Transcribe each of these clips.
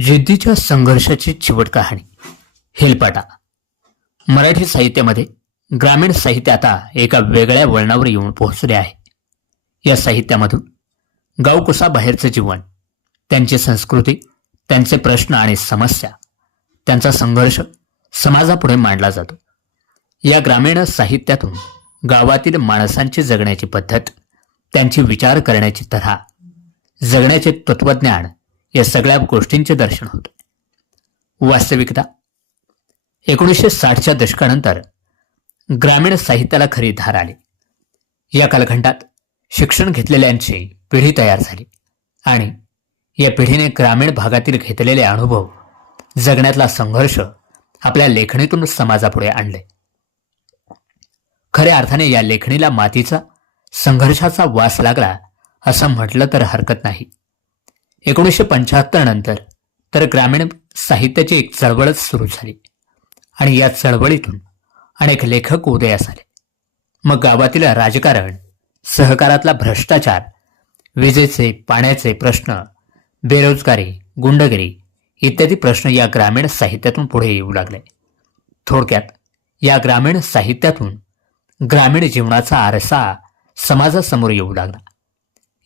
जिद्दीच्या संघर्षाची चिवट कहाणी. हेलपाटा. मराठी साहित्यामध्ये ग्रामीण साहित्य आता एका वेगळ्या वळणावर येऊन पोहोचले आहे. या साहित्यामधून गावकुसाबाहेरचं जीवन त्यांची संस्कृती त्यांचे प्रश्न आणि समस्या त्यांचा संघर्ष समाजापुढे मांडला जातो. या ग्रामीण साहित्यातून गावातील माणसांची जगण्याची पद्धत त्यांची विचार करण्याची तऱ्हा जगण्याचे तत्वज्ञान या सगळ्या गोष्टींचे दर्शन होते. वास्तविकता. एकोणीसशे साठच्या दशकानंतर ग्रामीण साहित्याला खरी धार आली. या कालखंडात शिक्षण घेतलेल्यांची पिढी तयार झाली आणि या पिढीने ग्रामीण भागातील घेतलेले अनुभव जगण्यातला संघर्ष आपल्या लेखणीतून समाजापुढे आणले. खऱ्या अर्थाने या लेखणीला मातीचा संघर्षाचा वास लागला असं म्हटलं तर हरकत नाही. एकोणीसशे पंच्याहत्तर नंतर तर ग्रामीण साहित्याची एक चळवळच सुरू झाली आणि या चळवळीतून अनेक लेखक उदयास आले मग गावातील राजकारण सहकारातला भ्रष्टाचार विजेचे पाण्याचे प्रश्न बेरोजगारी गुंडगिरी इत्यादी प्रश्न या ग्रामीण साहित्यातून पुढे येऊ लागले. थोडक्यात या ग्रामीण साहित्यातून ग्रामीण जीवनाचा आरसा समाजासमोर येऊ लागला.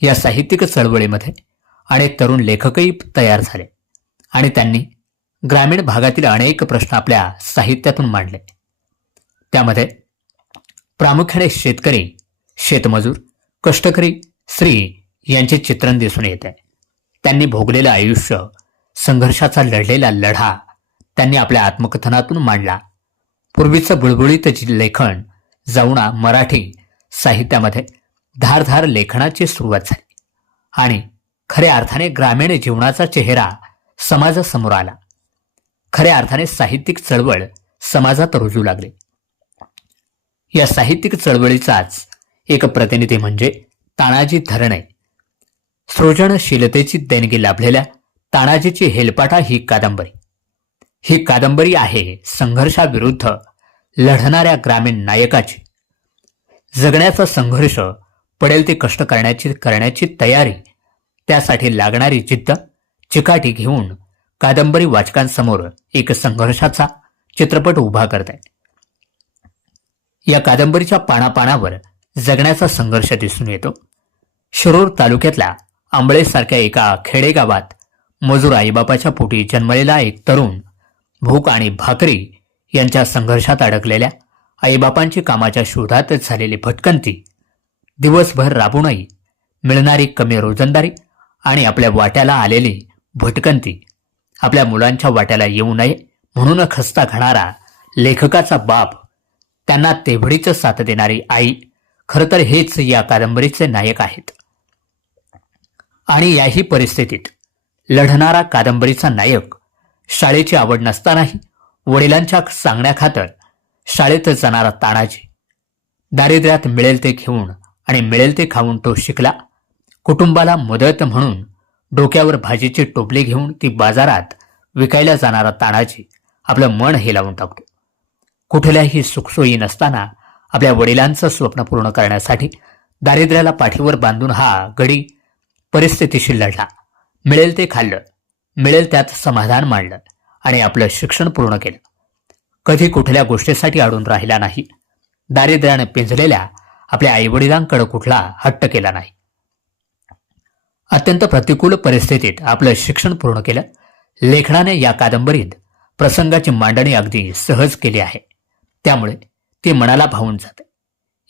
या साहित्यिक चळवळीमध्ये अनेक तरुण लेखकही तयार झाले आणि त्यांनी ग्रामीण भागातील अनेक प्रश्न आपल्या साहित्यातून मांडले. त्यामध्ये प्रामुख्याने शेतकरी शेतमजूर कष्टकरी स्त्री यांचे चित्रण दिसून येते. त्यांनी भोगलेलं आयुष्य संघर्षाचा लढलेला लढा त्यांनी आपल्या आत्मकथनातून मांडला. पूर्वीचं बुळबुळीत लेखन जाऊना मराठी साहित्यामध्ये धारधार लेखनाची सुरुवात झाली आणि खऱ्या अर्थाने ग्रामीण जीवनाचा चेहरा समाजासमोर आला. खऱ्या अर्थाने साहित्यिक चळवळ समाजात रुजू लागली. या साहित्यिक चळवळीचाच एक प्रतिनिधी म्हणजे तानाजी धरणे. सृजनशीलतेची देणगी लाभलेल्या तानाजीची हेलपाटा ही कादंबरी. ही कादंबरी आहे संघर्षाविरुद्ध लढणाऱ्या ग्रामीण नायकाची. जगण्याचा संघर्ष पडेल ते कष्ट करण्याची करण्याची तयारी त्यासाठी लागणारी जिद्द चिकाटी घेऊन कादंबरी वाचकांसमोर एक संघर्षाचा चित्रपट उभा करताय. या कादंबरीच्या पानापानावर जगण्याचा संघर्ष दिसून येतो. शिरूर तालुक्यातल्या आंबळेसारख्या एका खेडेगावात मजूर आईबापाच्या पोटी जन्मलेला एक तरुण भूक आणि भाकरी यांच्या संघर्षात अडकलेल्या आईबापांची कामाच्या शोधातच झालेली भटकंती दिवसभर राबूनही मिळणारी कमी रोजंदारी आणि आपल्या वाट्याला आलेली भटकंती आपल्या मुलांच्या वाट्याला येऊ नये म्हणून खस्ता घाणारा लेखकाचा बाप त्यांना तेवढीच साथ देणारी आई खरं तर हेच या कादंबरीचे नायक आहेत. आणि याही परिस्थितीत लढणारा कादंबरीचा नायक शाळेची आवड नसतानाही वडिलांच्या सांगण्याखातर शाळेत जाणारा तानाजी. दारिद्र्यात मिळेल ते घेऊन आणि मिळेल ते खाऊन तो शिकला. कुटुंबाला मदत म्हणून डोक्यावर भाजीची टोपली घेऊन ती बाजारात विकायला जाणारा तानाजी आपलं मन हेलावून टाकतो. कुठल्याही सुखसोयी नसताना आपल्या वडिलांचं स्वप्न पूर्ण करण्यासाठी दारिद्र्याला पाठीवर बांधून हा गडी परिस्थितीशी लढला. मिळेल ते खाल्लं मिळेल त्यात समाधान मांडलं आणि आपलं शिक्षण पूर्ण केलं. कधी कुठल्या गोष्टीसाठी अडून राहिला नाही. दारिद्र्याने पिंजलेल्या आपल्या आईवडिलांकडे कुठला हट्ट केला नाही. अत्यंत प्रतिकूल परिस्थितीत आपलं शिक्षण पूर्ण केलं. लेखनाने या कादंबरीत प्रसंगाची मांडणी अगदी सहज केली आहे. त्यामुळे ती मनाला भावून जाते.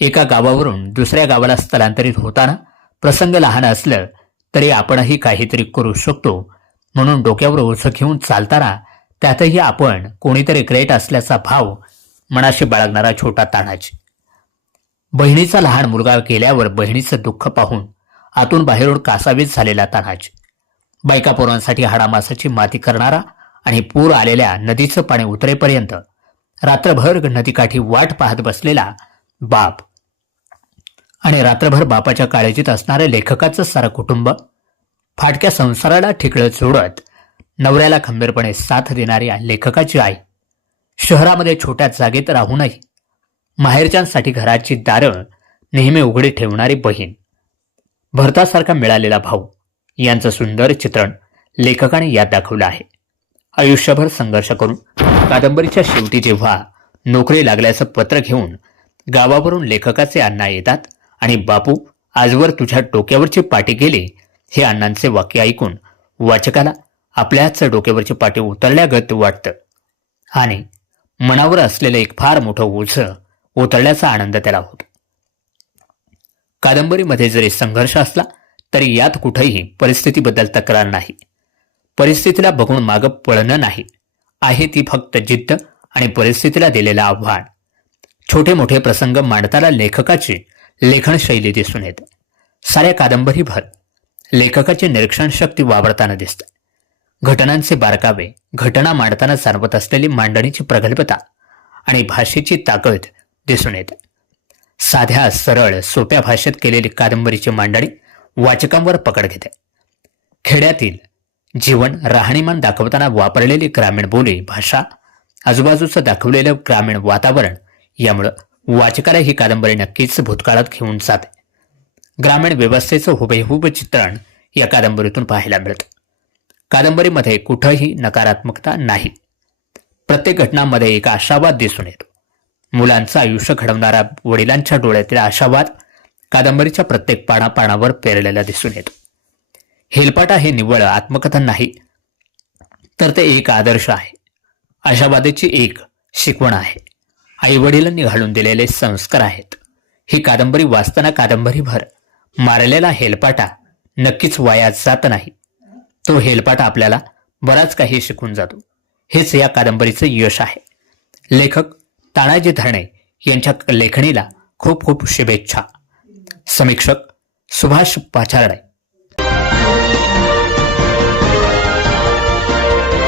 एका गावावरून दुसऱ्या गावाला स्थलांतरित होताना प्रसंग लहान असलं तरी आपणही काहीतरी करू शकतो म्हणून डोक्यावर ओझं घेऊन चालताना त्यातही आपण कोणीतरी ग्रेट असल्याचा भाव मनाशी बाळगणारा छोटा तानाजी बहिणीचा लहान मुलगा गेल्यावर बहिणीचं दुःख पाहून आतून बाहेरून कासावीस झालेला तानाजी बायका पोरांसाठी हाडामासाची माती करणारा आणि पूर आलेल्या नदीचं पाणी उतरेपर्यंत रात्रभर नदीकाठी वाट पाहत बसलेला बाप. आणि रात्रभर बापाच्या काळजीत असणाऱ्या लेखकाचं सारं कुटुंब फाटक्या संसाराला ठिकळं जोडत नवऱ्याला खंबीरपणे साथ देणाऱ्या लेखकाची आई. शहरामध्ये छोट्या जागेत राहूनही माहेरच्यांसाठी घराची दारं नेहमी उघडी ठेवणारी बहीण. भरतासारखा मिळालेला भाऊ. यांचं सुंदर चित्रण लेखकाने यात दाखवलं आहे. आयुष्यभर संघर्ष करून कादंबरीच्या शेवटी जेव्हा नोकरी लागल्याचं पत्र घेऊन गावावरून लेखकाचे अण्णा येतात आणि बापू आजवर तुझ्या डोक्यावरची पाटी गेली हे अण्णांचे वाक्य ऐकून वाचकाला आपल्याच डोक्यावरची पाठी उतरल्यागत वाटतं. आणि मनावर असलेलं एक फार मोठं ओझं उतरल्याचा आनंद त्याला होतो. कादंबरीमध्ये जरी संघर्ष असला तरी यात कुठेही परिस्थितीबद्दल तक्रार नाही. परिस्थितीला बघून मागं पळणं नाही. आहे ती फक्त जिद्द आणि परिस्थितीला दिलेलं आव्हान. छोटे मोठे प्रसंग मांडताना लेखकाची लेखनशैली दिसून येते. साऱ्या कादंबरीभर लेखकाची निरीक्षण शक्ती वावरताना दिसते. घटनांचे बारकावे घटना मांडताना जाणवत असलेली मांडणीची प्रगल्भता आणि भाषेची ताकद दिसून येते. साध्या सरळ सोप्या भाषेत केलेली कादंबरीची मांडणी वाचकांवर पकड घेते. खेड्यातील जीवन राहणीमान दाखवताना वापरलेली ग्रामीण बोली भाषा आजूबाजूचं दाखवलेलं ग्रामीण वातावरण यामुळं वाचकाला ही कादंबरी नक्कीच भूतकाळात घेऊन जाते. ग्रामीण व्यवस्थेचं हुबेहूब चित्रण या कादंबरीतून पाहायला मिळतं. कादंबरीमध्ये कुठंही नकारात्मकता नाही. प्रत्येक घटनामध्ये एक आशावाद दिसून येतो. मुलांचं आयुष्य घडवणारा वडिलांच्या डोळ्यातील आशावाद कादंबरीच्या प्रत्येक पानापानावर पेरलेला दिसून येतो. हेलपाटा हे निव्वळ आत्मकथन नाही तर ते एक आदर्श आहे. आशावादाची एक शिकवण आहे. आई वडिलांनी घालून दिलेले संस्कार आहेत. ही कादंबरी वाचताना कादंबरीभर मारलेला हेलपाटा नक्कीच वाया जात नाही. तो हेलपाटा आपल्याला बराच काही शिकून जातो. हेच या कादंबरीचं यश आहे. लेखक तानाजी धरणे यांच्या लेखणीला खूप खूप शुभेच्छा. समीक्षक सुभाष पाचारडे